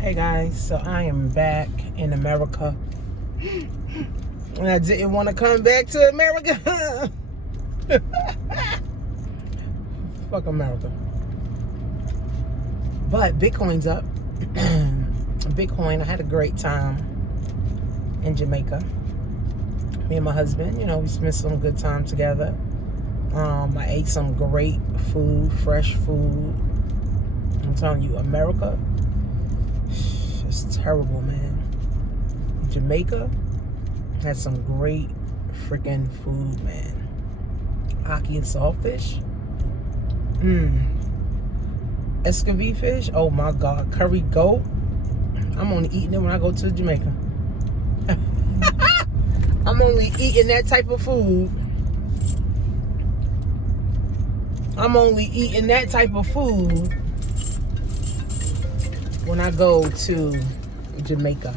Hey guys, so I am back in America. And I didn't want to come back to America. Fuck America. But Bitcoin's up. Bitcoin, I had a great time in Jamaica. Me and my husband, we spent some good time together. I ate some great food, fresh food. I'm telling you, America, it's terrible, man. Jamaica had some great freaking food, man. Ackee and saltfish. Escovitch fish. Oh my God. Curry goat. I'm only eating it when I go to Jamaica. I'm only eating that type of food. I'm only eating that type of food when I go to Jamaica.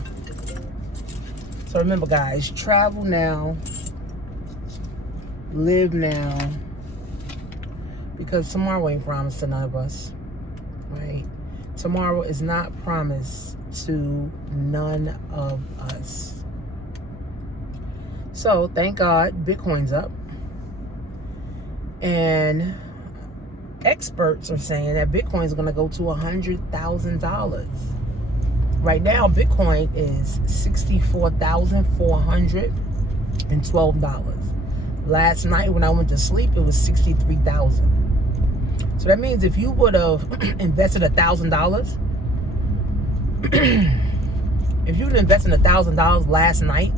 So remember, guys, travel now, live now, because tomorrow ain't promised to none of us, right? Tomorrow is not promised to none of us. So thank God Bitcoin's up, and experts are saying that Bitcoin is going to go to $100,000. Right now, Bitcoin is $64,412. Last night when I went to sleep, it was $63,000. So that means if you would have invested $1,000, if you would have invested $1,000 last night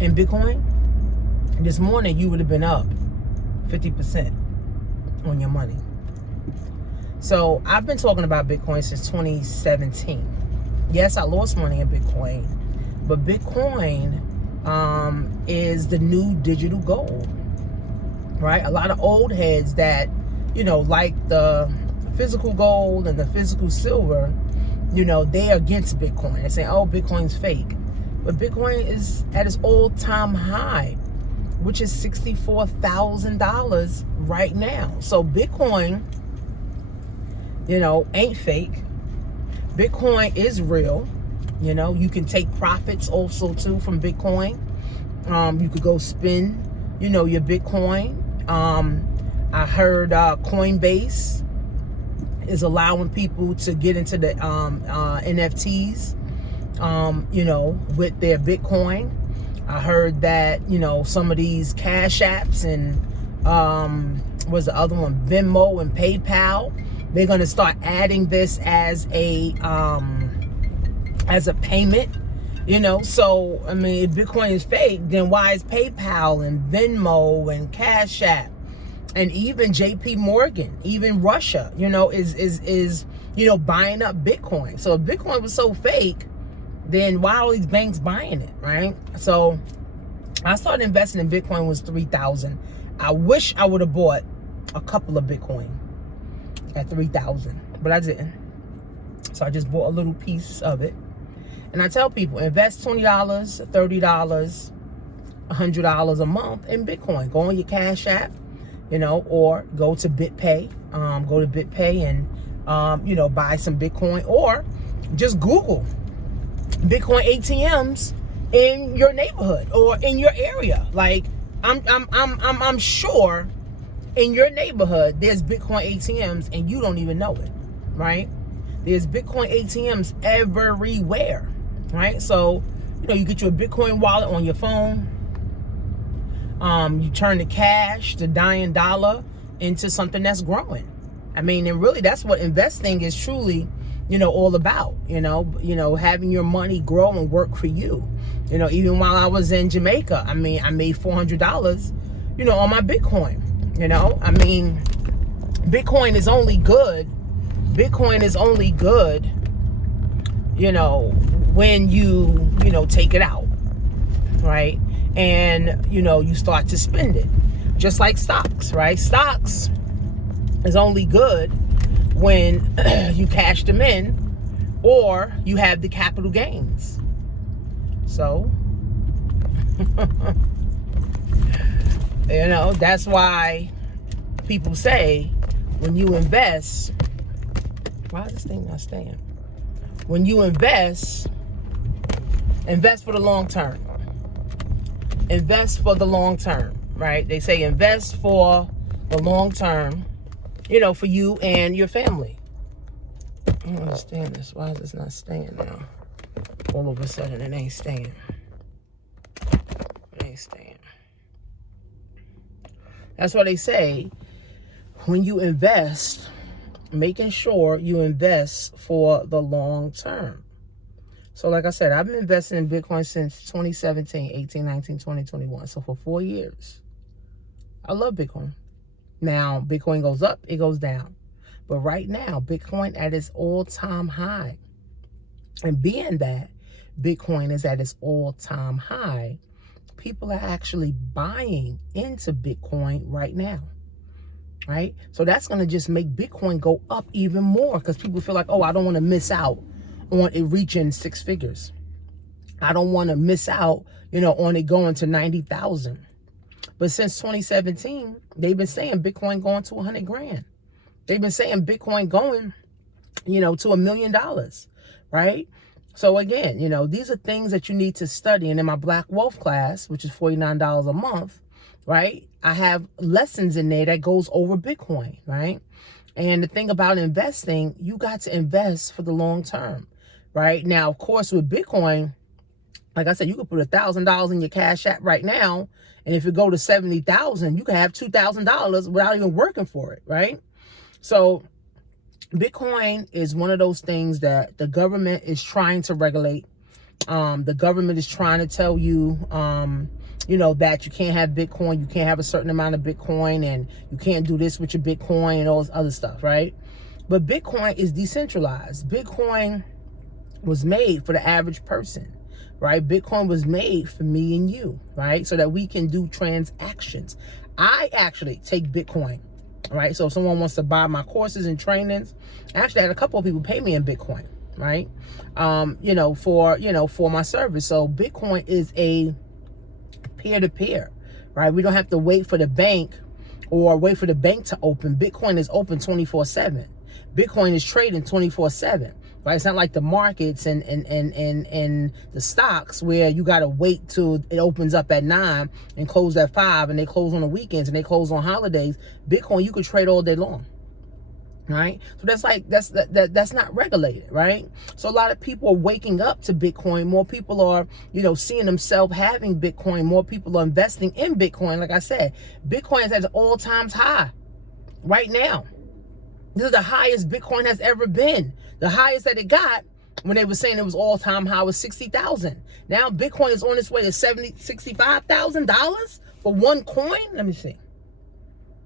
in Bitcoin, this morning you would have been up 50% on your money. So I've been talking about Bitcoin since 2017. Yes, I lost money in Bitcoin, but Bitcoin is the new digital gold, right? A lot of old heads that, like the physical gold and the physical silver, they're against Bitcoin. They're saying, oh, Bitcoin's fake. But Bitcoin is at its all-time high, which is $64,000 right now. So Bitcoin, ain't fake. Bitcoin is real. You can take profits also too from Bitcoin. You could go spend, your Bitcoin. I heard Coinbase is allowing people to get into the NFTs, with their Bitcoin. I heard that, some of these Cash Apps and was the other one, Venmo and PayPal, they're going to start adding this as a payment, So, I mean, if Bitcoin is fake, then why is PayPal and Venmo and Cash App and even JP Morgan, even Russia, is buying up Bitcoin? So if Bitcoin was so fake, then why are all these banks buying it, right? So I started investing in Bitcoin was $3,000. I wish I would have bought a couple of Bitcoin at $3,000, but I didn't. So I just bought a little piece of it. And I tell people, invest $20, $30, $100 a month in Bitcoin. Go on your Cash App, or go to BitPay. Go to BitPay and, buy some Bitcoin, or just Google Bitcoin ATMs in your neighborhood or in your area. Like I'm sure in your neighborhood there's Bitcoin ATMs and you don't even know it, right? There's Bitcoin ATMs everywhere, right? So you get you a Bitcoin wallet on your phone. You turn the cash, the dying dollar, into something that's growing. I mean, and really that's what investing is truly all about, having your money grow and work for you. Even while I was in Jamaica, I mean, I made $400, on my Bitcoin. I mean, Bitcoin is only good. Bitcoin is only good, when you, take it out, right? And, you start to spend it. Just like stocks, right? Stocks is only good when you cash them in or you have the capital gains. So, that's why people say when you invest, why is this thing not staying? when you invest for the long term. Invest for the long term, right? They say invest for the long term, for you and your family. I don't understand this. Why is this not staying now? All of a sudden, it ain't staying. It ain't staying. That's why they say when you invest, making sure you invest for the long term. So like I said, I've been investing in Bitcoin since 2017, 18, 19, 20, 21. So for 4 years. I love Bitcoin. Now, Bitcoin goes up, it goes down. But right now, Bitcoin at its all-time high. And being that Bitcoin is at its all-time high, people are actually buying into Bitcoin right now. Right? So that's going to just make Bitcoin go up even more because people feel like, oh, I don't want to miss out on it reaching 6 figures. I don't want to miss out, on it going to 90,000. But since 2017, they've been saying Bitcoin going to 100 grand. They've been saying Bitcoin going, to $1 million, right? So again, these are things that you need to study. And in my Black Wealth class, which is $49 a month, right? I have lessons in there that goes over Bitcoin, right? And the thing about investing, you got to invest for the long term, right? Now, of course, with Bitcoin, like I said, you could put $1,000 in your Cash App right now. And if it go to 70,000, you can have $2,000 without even working for it, right? So Bitcoin is one of those things that the government is trying to regulate. The government is trying to tell you, that you can't have Bitcoin, you can't have a certain amount of Bitcoin, and you can't do this with your Bitcoin and all this other stuff, right? But Bitcoin is decentralized. Bitcoin was made for the average person, right? Bitcoin was made for me and you, right? So that we can do transactions. I actually take Bitcoin, right? So if someone wants to buy my courses and trainings, I actually had a couple of people pay me in Bitcoin, right? For my service. So Bitcoin is a peer-to-peer, right? We don't have to wait for the bank or wait for the bank to open. Bitcoin is open 24/7. Bitcoin is trading 24/7. Right? It's not like the markets and the stocks where you got to wait till it opens up at 9 and close at 5 and they close on the weekends and they close on holidays. Bitcoin, you could trade all day long. Right? So that's not regulated, right? So a lot of people are waking up to Bitcoin. More people are, seeing themselves having Bitcoin. More people are investing in Bitcoin. Like I said, Bitcoin is at an all-time high right now. This is the highest Bitcoin has ever been. The highest that it got when they were saying it was all-time high was 60,000. Now Bitcoin is on its way to $65,000 for one coin. Let me see.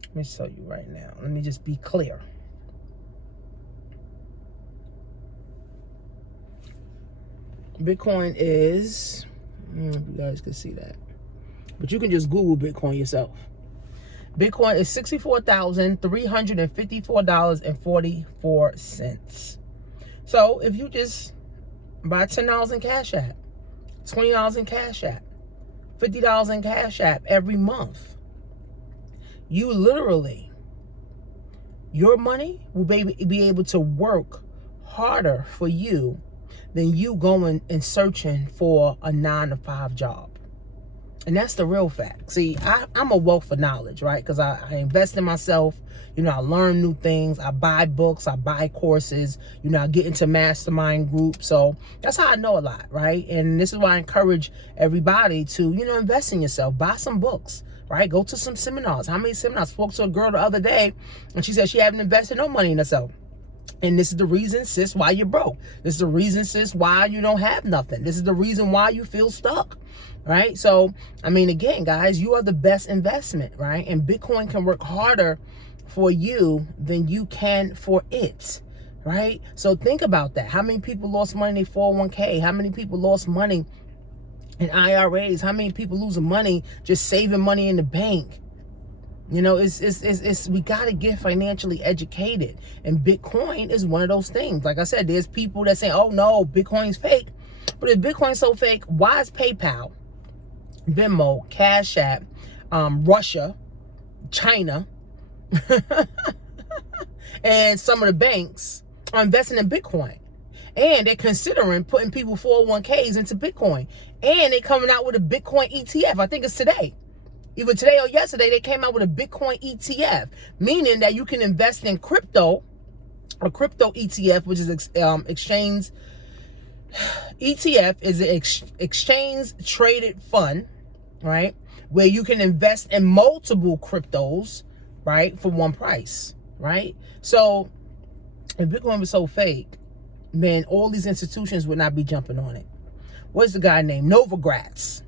Let me show you right now. Let me just be clear. Bitcoin is, I don't know if you guys can see that, but you can just Google Bitcoin yourself. Bitcoin is $64,354.44. So if you just buy $10 in Cash App, $20 in Cash App, $50 in Cash App every month, you literally, your money will be able to work harder for you than you going and searching for a 9-to-5 job. And that's the real fact. See, I'm a wealth of knowledge, right? Because I invest in myself. I learn new things. I buy books. I buy courses. I get into mastermind groups. So that's how I know a lot, right? And this is why I encourage everybody to, invest in yourself. Buy some books, right? Go to some seminars. How many seminars? I spoke to a girl the other day, and she said she haven't invested no money in herself. And this is the reason, sis, why you're broke. This is the reason, sis, why you don't have nothing. This is the reason why you feel stuck, right? So, again, guys, you are the best investment, right? And Bitcoin can work harder for you than you can for it, right? So think about that. How many people lost money in their 401k? How many people lost money in IRAs? How many people losing money just saving money in the bank? It's we got to get financially educated. And Bitcoin is one of those things. Like I said, there's people that say, oh no, Bitcoin's fake. But if Bitcoin's so fake, why is PayPal, Venmo, Cash App, Russia, China, and some of the banks are investing in Bitcoin? And they're considering putting people 401ks into Bitcoin. And they're coming out with a Bitcoin ETF. I think it's today. Either today or yesterday, they came out with a Bitcoin ETF, meaning that you can invest in crypto, a crypto ETF, which is exchange. ETF is an exchange traded fund, right? Where you can invest in multiple cryptos, right, for one price, right? So if Bitcoin was so fake, man, all these institutions would not be jumping on it. What's the guy named? Novogratz.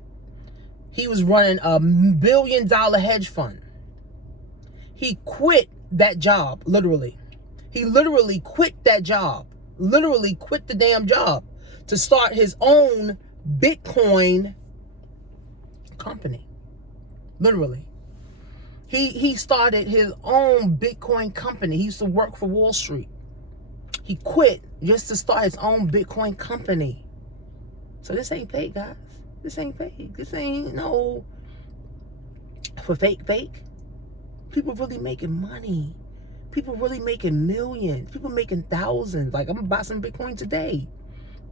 He was running a $1 billion hedge fund. He quit that job, literally. He literally quit that job. Literally quit the damn job to start his own Bitcoin company. Literally. He started his own Bitcoin company. He used to work for Wall Street. He quit just to start his own Bitcoin company. So this ain't fake, guys. This ain't fake. This ain't no for fake. People really making money. People really making millions. People making thousands. Like, I'm gonna buy some Bitcoin today.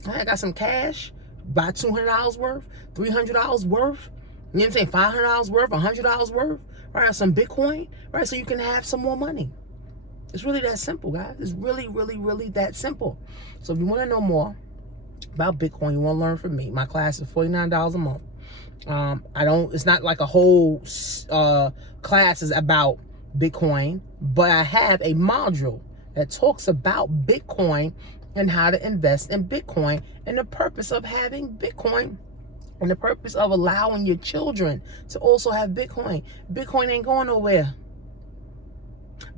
I got some cash. Buy $200 worth, $300 worth. You know what I'm saying? $500 worth, $100 worth. Right? Some Bitcoin. Right? So you can have some more money. It's really that simple, guys. It's really, really, really that simple. So if you want to know more about Bitcoin, you want to learn from me. My class is $49 a month. It's not like a whole class is about Bitcoin, but I have a module that talks about Bitcoin and how to invest in Bitcoin and the purpose of having Bitcoin and the purpose of allowing your children to also have Bitcoin. Bitcoin ain't going nowhere.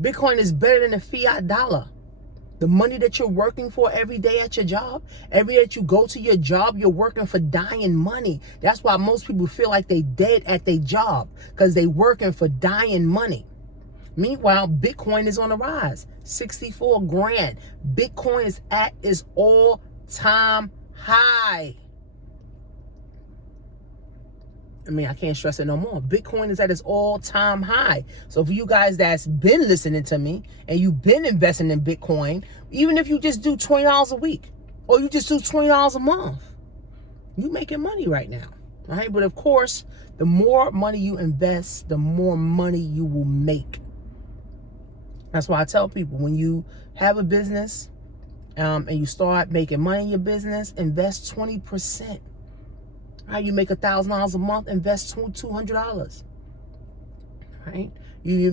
Bitcoin is better than the fiat dollar. The money that you're working for every day at your job, every day that you go to your job, you're working for dying money. That's why most people feel like they dead at their job, because they working for dying money. Meanwhile, Bitcoin is on the rise. 64 grand. Bitcoin is at its all-time high. I mean, I can't stress it no more. Bitcoin is at its all-time high. So for you guys that's been listening to me and you've been investing in Bitcoin, even if you just do $20 a week or you just do $20 a month, you're making money right now. All right. But of course, the more money you invest, the more money you will make. That's why I tell people, when you have a business and you start making money in your business, invest 20%. Right? You make $1,000 a month, invest $200. Right? You're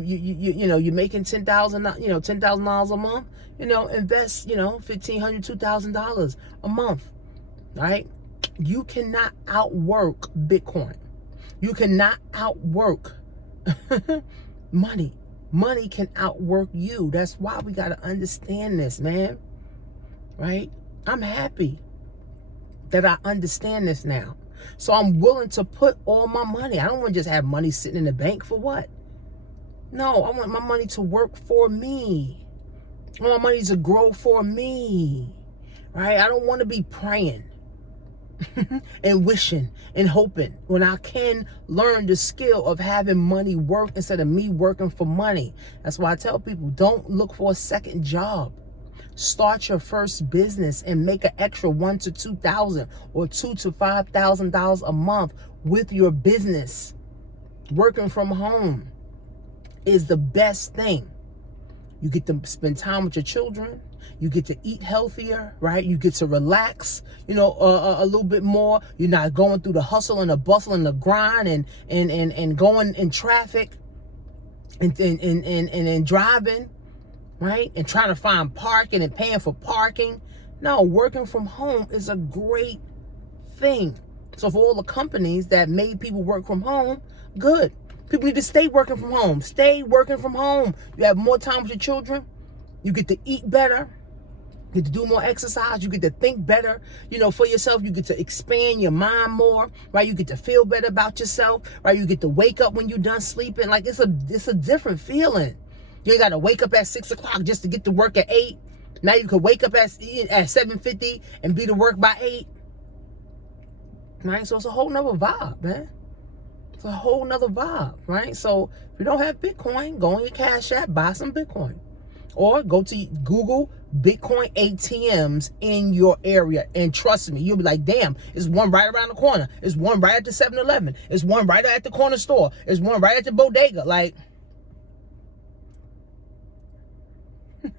making $10,000 a month. Invest $1,500, $2,000 a month. Right? You cannot outwork Bitcoin. You cannot outwork money. Money can outwork you. That's why we got to understand this, man. Right? I'm happy that I understand this now. So I'm willing to put all my money. I don't want to just have money sitting in the bank for what? No, I want my money to work for me. I want my money to grow for me. Right? I don't want to be praying and wishing and hoping when I can learn the skill of having money work instead of me working for money. That's why I tell people, don't look for a second job. Start your first business and make an extra $1,000 to $2,000 or $2,000 to $5,000 a month with your business. Working from home is the best thing. You get to spend time with your children. You get to eat healthier, right? You get to relax, a little bit more. You're not going through the hustle and the bustle and the grind and going in traffic and driving. Right? And trying to find parking and paying for parking. No, working from home is a great thing. So for all the companies that made people work from home, good. People need to stay working from home. Stay working from home. You have more time with your children. You get to eat better. You get to do more exercise. You get to think better, for yourself. You get to expand your mind more, right? You get to feel better about yourself, right? You get to wake up when you're done sleeping. Like, it's a different feeling. You got to wake up at 6 o'clock just to get to work at 8. Now you can wake up at 7:50 and be to work by 8. Right? So it's a whole nother vibe, man. It's a whole nother vibe, right? So if you don't have Bitcoin, go on your Cash App, buy some Bitcoin. Or go to Google Bitcoin ATMs in your area. And trust me, you'll be like, damn, it's one right around the corner. It's one right at the 7-Eleven. It's one right at the corner store. It's one right at the bodega. Like, you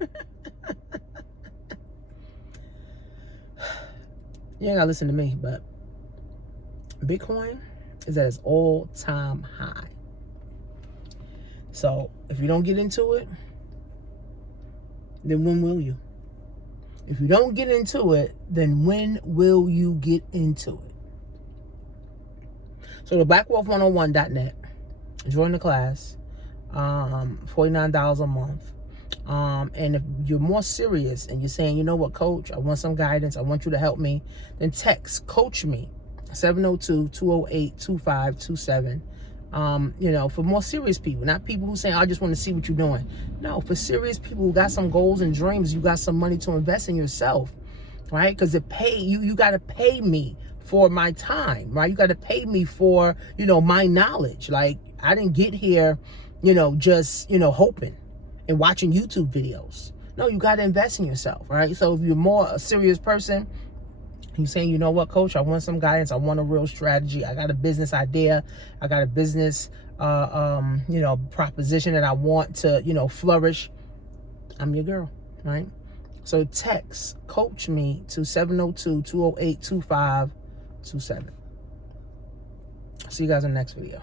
ain't gotta listen to me, but Bitcoin is at its all-time high. So if you don't get into it, then when will you? If you don't get into it, then when will you get into it? So the blackwolf101.net, join the class, $49 a month. And if you're more serious and you're saying, you know what, coach, I want some guidance, I want you to help me, then text coach me 702-208-2527. You know, for more serious people, not people who say, I just want to see what you're doing. No, for serious people who got some goals and dreams, you got some money to invest in yourself, right? Because you got to pay me for my time, right? You got to pay me for, you know, my knowledge. Like, I didn't get here, you know, just, you know, hoping and watching YouTube videos. No, you got to invest in yourself, right? So if you're more a serious person, you're saying, you know what, coach, I want some guidance. I want a real strategy. I got a business idea. I got a business, you know, proposition that I want to, you know, flourish. I'm your girl, right? So text coach me to 702-208-2527. See you guys in the next video.